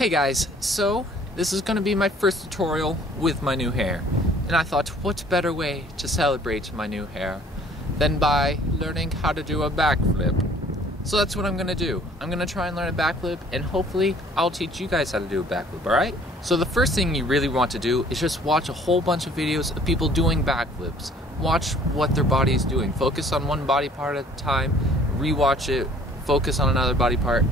Hey guys, so this is going to be my first tutorial with my new hair, and I thought what better way to celebrate my new hair than by learning how to do a backflip. So that's what I'm going to do. I'm going to try and learn a backflip, and hopefully I'll teach you guys how to do a backflip, alright? So the first thing you really want to do is just watch a whole bunch of videos of people doing backflips. Watch what their body is doing. Focus on one body part at a time, rewatch it, focus on another body part.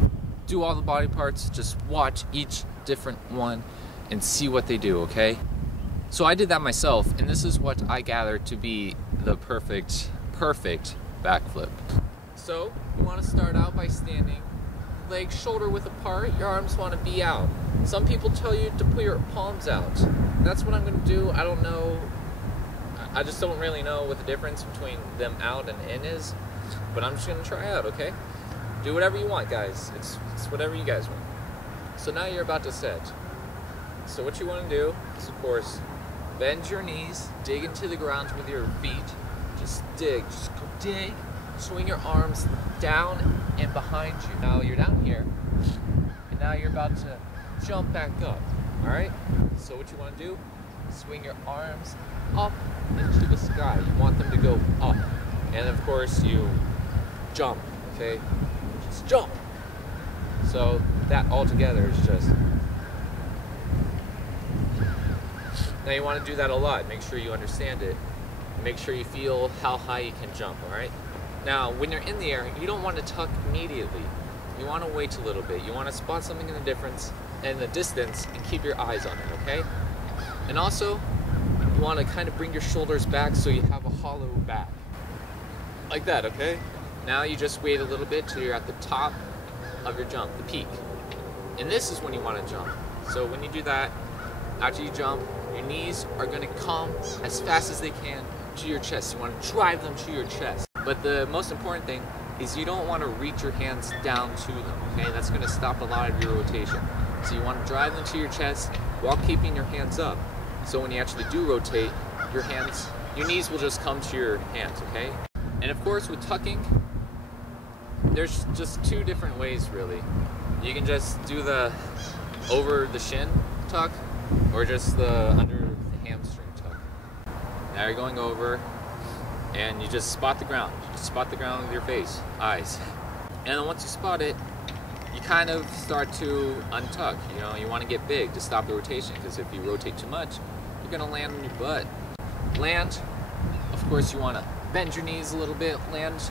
Do all the body parts, just watch each different one and see what they do, okay? So I did that myself, and this is what I gathered to be the perfect backflip. So you want to start out by standing, legs shoulder width apart, your arms want to be out. Some people tell you to put your palms out. That's what I'm going to do. I don't know, I just don't really know what the difference between them out and in is, but I'm just going to try out, okay? Do whatever you want, guys. It's whatever you guys want. So now you're about to set. So what you want to do is, of course, bend your knees, dig into the ground with your feet. Just dig, just go dig. Swing your arms down and behind you. Now you're down here, and now you're about to jump back up. All right? So what you want to do, swing your arms up into the sky. You want them to go up. And of course you jump, okay? Just jump. So that all together is just... Now you want to do that a lot. Make sure you understand it. Make sure you feel how high you can jump, alright? Now, when you're in the air, you don't want to tuck immediately. You want to wait a little bit. You want to spot something in the distance and keep your eyes on it, okay? And also, you want to kind of bring your shoulders back so you have a hollow back. Like that, okay? Now you just wait a little bit till you're at the top of your jump, the peak. And this is when you want to jump. So when you do that, after you jump, your knees are going to come as fast as they can to your chest. You want to drive them to your chest. But the most important thing is you don't want to reach your hands down to them, okay? That's going to stop a lot of your rotation. So you want to drive them to your chest while keeping your hands up. So when you actually do rotate, your knees will just come to your hands, okay? And of course with tucking, there's just two different ways really. You can just do the over the shin tuck, or just the under the hamstring tuck. Now you're going over, and you just spot the ground. Just spot the ground with your face, eyes. And then once you spot it, you kind of start to untuck. You know, you want to get big to stop the rotation, because if you rotate too much, you're gonna land on your butt. Land, of course you want to bend your knees a little bit, land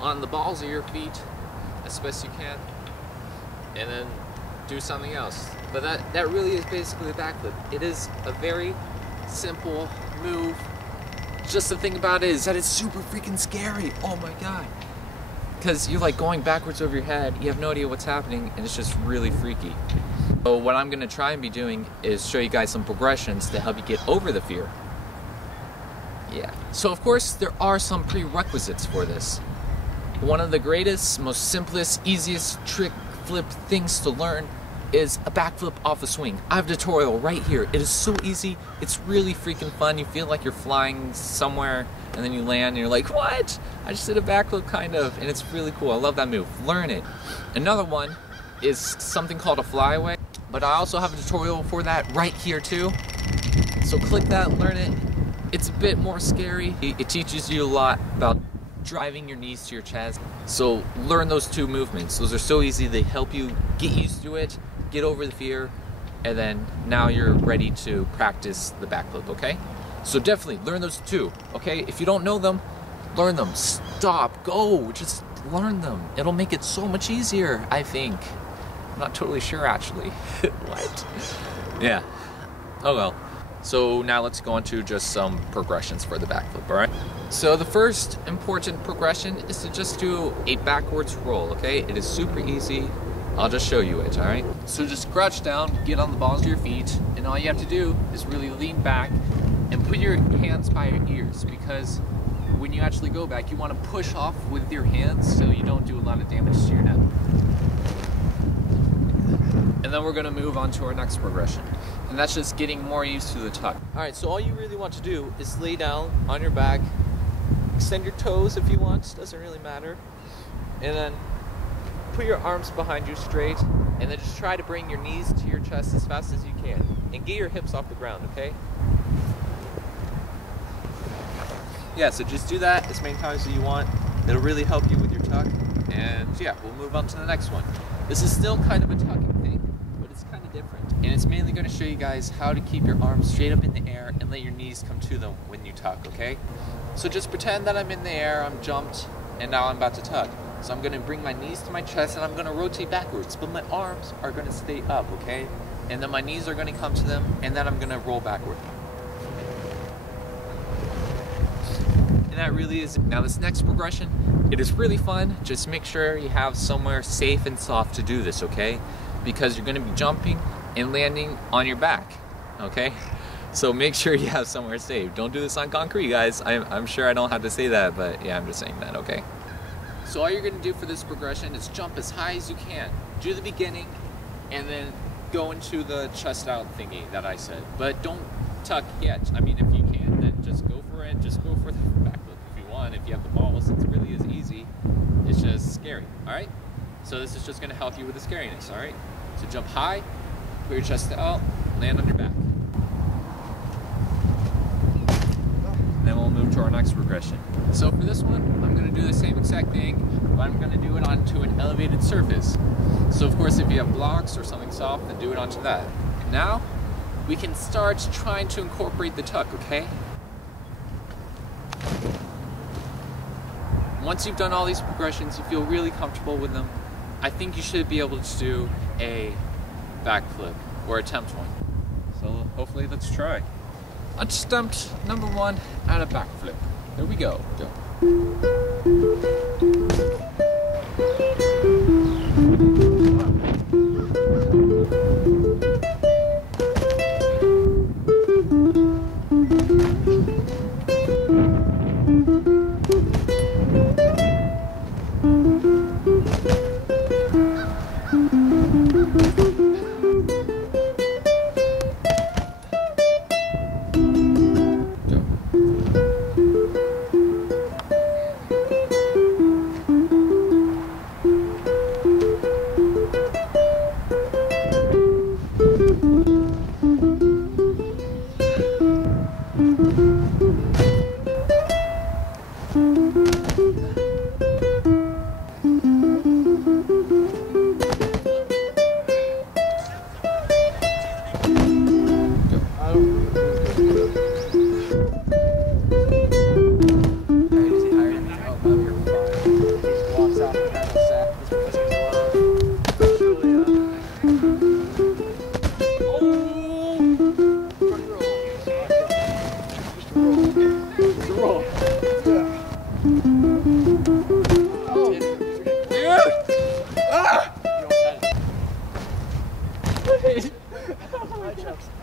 on the balls of your feet as best you can, and then do something else. But that really is basically the backflip. It is a very simple move. Just the thing about it is that it's super freaking scary. Oh my god. Because you're like going backwards over your head, you have no idea what's happening, and it's just really freaky. So what I'm going to try and be doing is show you guys some progressions to help you get over the fear. Yeah. So of course there are some prerequisites for this. One of the greatest, most simplest, easiest trick flip things to learn is a backflip off a swing. I have a tutorial right here. It is so easy. It's really freaking fun. You feel like you're flying somewhere and then you land and you're like, what? I just did a backflip kind of, and it's really cool. I love that move. Learn it. Another one is something called a flyaway, but I also have a tutorial for that right here too. So click that, learn it. It's a bit more scary. It teaches you a lot about driving your knees to your chest. So learn those two movements. Those are so easy. They help you get used to it, get over the fear, and then now you're ready to practice the backflip, okay? So definitely learn those two, okay? If you don't know them, learn them. Stop, go, just learn them. It'll make it so much easier, I think. I'm not totally sure actually. What? Yeah, oh well. So now let's go on to just some progressions for the backflip, alright? So the first important progression is to just do a backwards roll, okay? It is super easy. I'll just show you it, alright? So just crouch down, get on the balls of your feet, and all you have to do is really lean back and put your hands by your ears, because when you actually go back, you want to push off with your hands so you don't do a lot of damage to your neck. And then we're going to move on to our next progression. And that's just getting more used to the tuck. Alright, so all you really want to do is lay down on your back, extend your toes if you want, doesn't really matter, and then put your arms behind you straight, And then just try to bring your knees to your chest as fast as you can. And get your hips off the ground, okay? Yeah, so just do that as many times as you want. It'll really help you with your tuck. And yeah, we'll move on to the next one. This is still kind of a tucking thing, but it's kind of different. And it's mainly going to show you guys how to keep your arms straight up in the air and let your knees come to them when you tuck, okay? So just pretend that I'm in the air, I'm jumped, and now I'm about to tuck. So I'm going to bring my knees to my chest and I'm going to rotate backwards, but my arms are going to stay up, okay? And then my knees are going to come to them, and then I'm going to roll backward. And that really is it. Now this next progression, it is really fun. Just make sure you have somewhere safe and soft to do this, okay? Because you're going to be jumping and landing on your back, okay? So make sure you have somewhere safe. Don't do this on concrete, guys. I'm sure I don't have to say that, but yeah, I'm just saying that, okay? So all you're going to do for this progression is jump as high as you can. Do the beginning, and then go into the chest out thingy that I said. But don't tuck yet. I mean, if you can, then just go for it. Just go for the backflip if you want. If you have the balls, it really is easy. It's just scary, all right? So this is just going to help you with the scariness, all right? So jump high, put your chest out, land on your back. Then we'll move to our next progression. So for this one, I'm going to do the same exact thing, but I'm going to do it onto an elevated surface. So of course, if you have blocks or something soft, then do it onto that. And now, we can start trying to incorporate the tuck, okay? Once you've done all these progressions, you feel really comfortable with them, I think you should be able to do a backflip, or attempt one. So hopefully let's try. Attempt number 1 at a backflip. Here we go.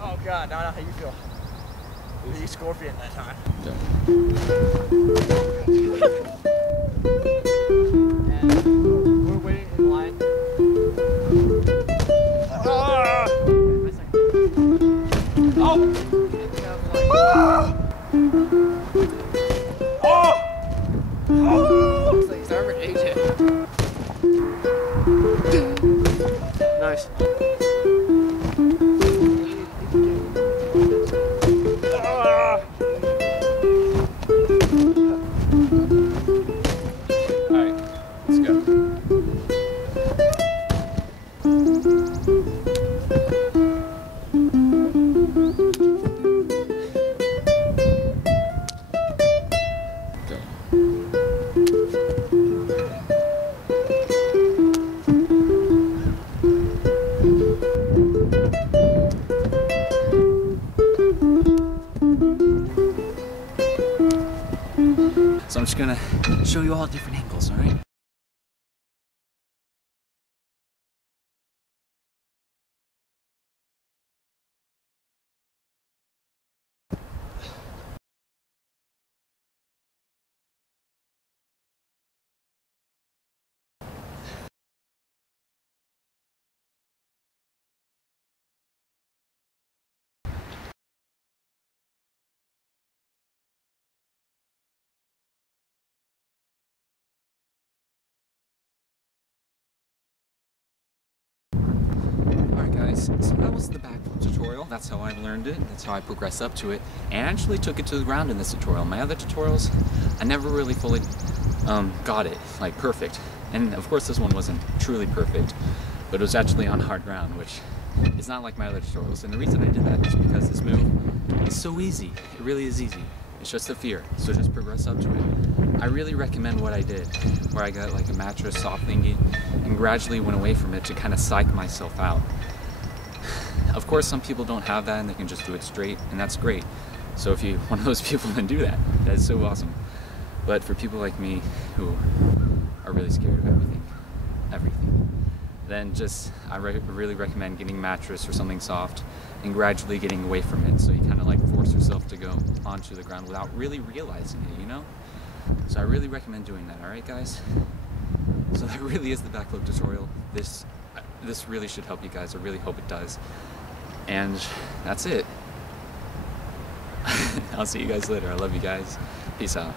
Oh god, now how you feel? You scorpion that time. And we're waiting in line. Looks like Sergeant AJ. Nice. So I'm just gonna show you all different angles, all right? So that was the backflip tutorial. That's how I learned it. That's how I progressed up to it. And I actually took it to the ground in this tutorial. My other tutorials, I never really fully got it, like perfect. And of course this one wasn't truly perfect, but it was actually on hard ground, which is not like my other tutorials. And the reason I did that is because this move is so easy. It really is easy. It's just a fear, so just progress up to it. I really recommend what I did, where I got like a mattress, soft thingy, and gradually went away from it to kind of psych myself out. Of course, some people don't have that and they can just do it straight, and that's great. So if you're one of those people, then do that. That's so awesome. But for people like me who are really scared of everything, then just I really recommend getting a mattress or something soft and gradually getting away from it, so you kind of like force yourself to go onto the ground without really realizing it, you know? So I really recommend doing that, alright guys? So that really is the backflip tutorial. This really should help you guys. I really hope it does. And that's it. I'll see you guys later. I love you guys. Peace out.